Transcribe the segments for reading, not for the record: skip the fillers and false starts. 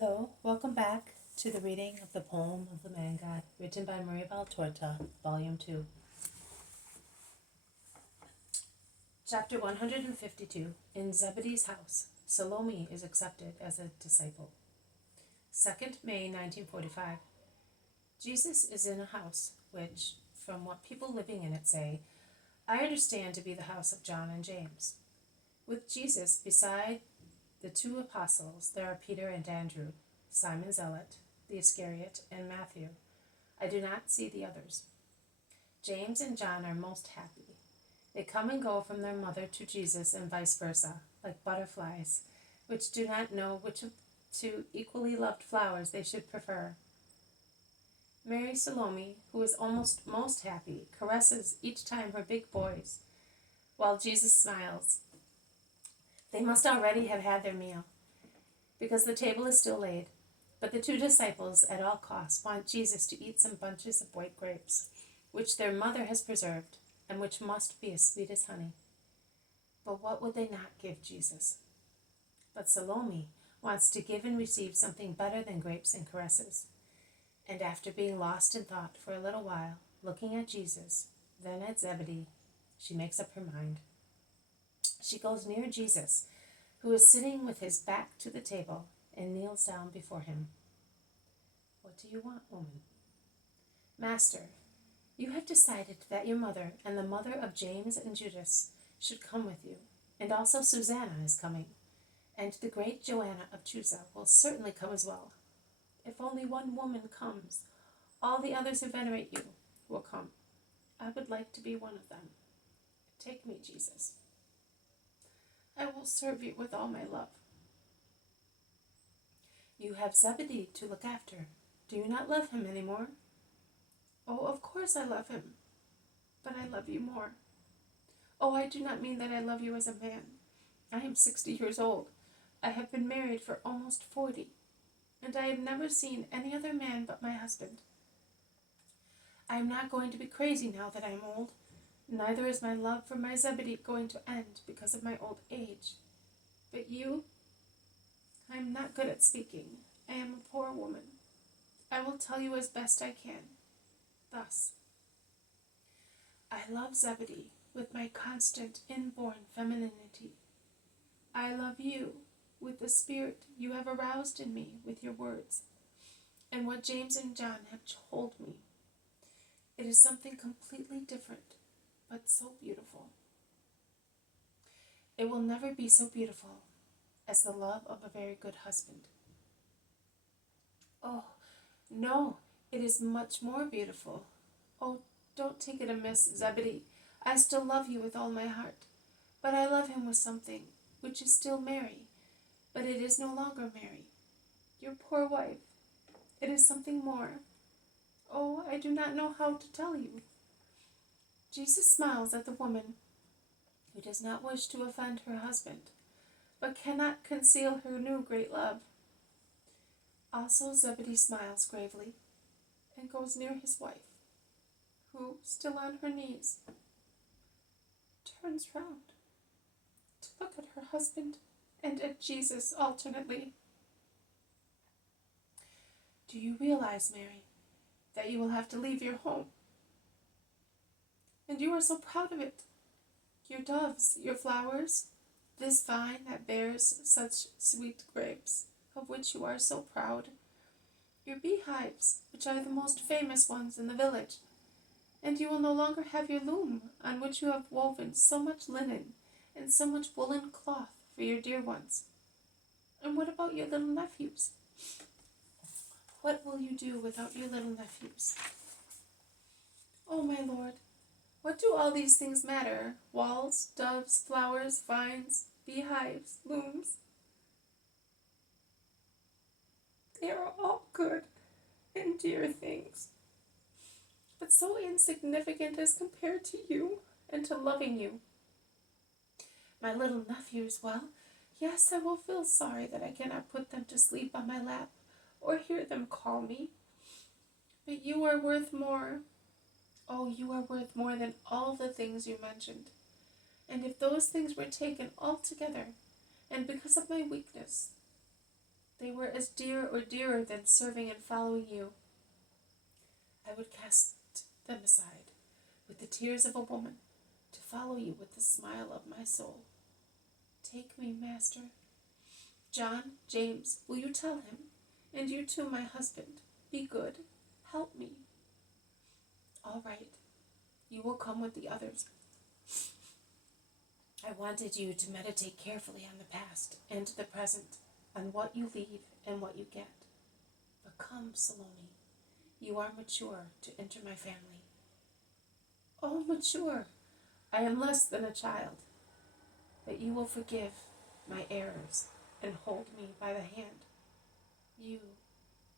Hello, welcome back to the reading of the poem of the Man God, written by Maria Valtorta, Volume 2. Chapter 152. In Zebedee's house, Salome is accepted as a disciple. 2nd May 1945. Jesus is in a house which, from what people living in it say, I understand to be the house of John and James. With Jesus beside the two apostles, there are Peter and Andrew, Simon Zealot, the Iscariot, and Matthew. I do not see the others. James and John are most happy. They come and go from their mother to Jesus and vice versa, like butterflies, which do not know which of two equally loved flowers they should prefer. Mary Salome, who is almost most happy, caresses each time her big boys, while Jesus smiles. They must already have had their meal, because the table is still laid. But the two disciples, at all costs, want Jesus to eat some bunches of white grapes, which their mother has preserved, and which must be as sweet as honey. But what would they not give Jesus? But Salome wants to give and receive something better than grapes and caresses. And after being lost in thought for a little while, looking at Jesus, then at Zebedee, she makes up her mind. She goes near Jesus, who is sitting with his back to the table, and kneels down before him. What do you want, woman? Master, you have decided that your mother and the mother of James and Judas should come with you, and also Susanna is coming, and the great Joanna of Chusa will certainly come as well. If only one woman comes, all the others who venerate you will come. I would like to be one of them. Take me, Jesus. I will serve you with all my love. You have Zebedee to look after. Do you not love him any more? Oh, of course I love him, but I love you more. Oh, I do not mean that I love you as a man. I am 60 years old. I have been married for almost 40, and I have never seen any other man but my husband. I am not going to be crazy now that I am old. Neither is my love for my Zebedee going to end because of my old age. But you? I am not good at speaking. I am a poor woman. I will tell you as best I can. Thus, I love Zebedee with my constant inborn femininity. I love you with the spirit you have aroused in me with your words, and what James and John have told me. It is something completely different, but so beautiful. It will never be so beautiful as the love of a very good husband. Oh, no, it is much more beautiful. Oh, don't take it amiss, Zebedee. I still love you with all my heart, but I love him with something which is still Mary, but it is no longer Mary, your poor wife. It is something more. Oh, I do not know how to tell you. Jesus smiles at the woman who does not wish to offend her husband, but cannot conceal her new great love. Also Zebedee smiles gravely and goes near his wife, who, still on her knees, turns round to look at her husband and at Jesus alternately. Do you realize, Mary, that you will have to leave your home? And you are so proud of it. Your doves, your flowers, this vine that bears such sweet grapes, of which you are so proud, your beehives, which are the most famous ones in the village, and you will no longer have your loom, on which you have woven so much linen and so much woolen cloth for your dear ones. And what about your little nephews? What will you do without your little nephews? Oh, my Lord, what do all these things matter? Walls, doves, flowers, vines, beehives, looms? They are all good and dear things, but so insignificant as compared to you and to loving you. My little nephews, well, yes, I will feel sorry that I cannot put them to sleep on my lap or hear them call me. But you are worth more. Oh, you are worth more than all the things you mentioned. And if those things were taken altogether, and because of my weakness, They were as dear or dearer than serving and following you. I would cast them aside with the tears of a woman to follow you with the smile of my soul. Take me, Master. John, James, will you tell him? And you too, my husband. Be good. Help me. All right. You will come with the others. I wanted you to meditate carefully on the past and the present, on what you leave and what you get. But come, Salome. You are mature to enter my family. Oh, mature! I am less than a child. But you will forgive my errors and hold me by the hand. You,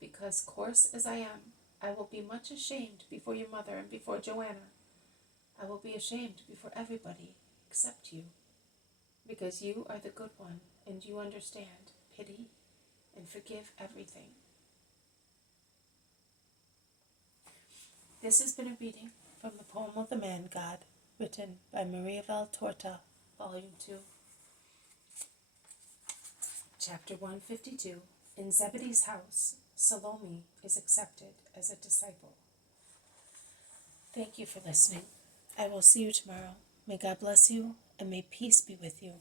because coarse as I am, I will be much ashamed before your mother and before Joanna. I will be ashamed before everybody except you, because you are the good one and you understand, pity, and forgive everything. This has been a reading from the poem of the Man God, written by Maria Valtorta, Volume 2. Chapter 152. In Zebedee's house, Salome is accepted as a disciple. Thank you for listening. I will see you tomorrow. May God bless you, and may peace be with you.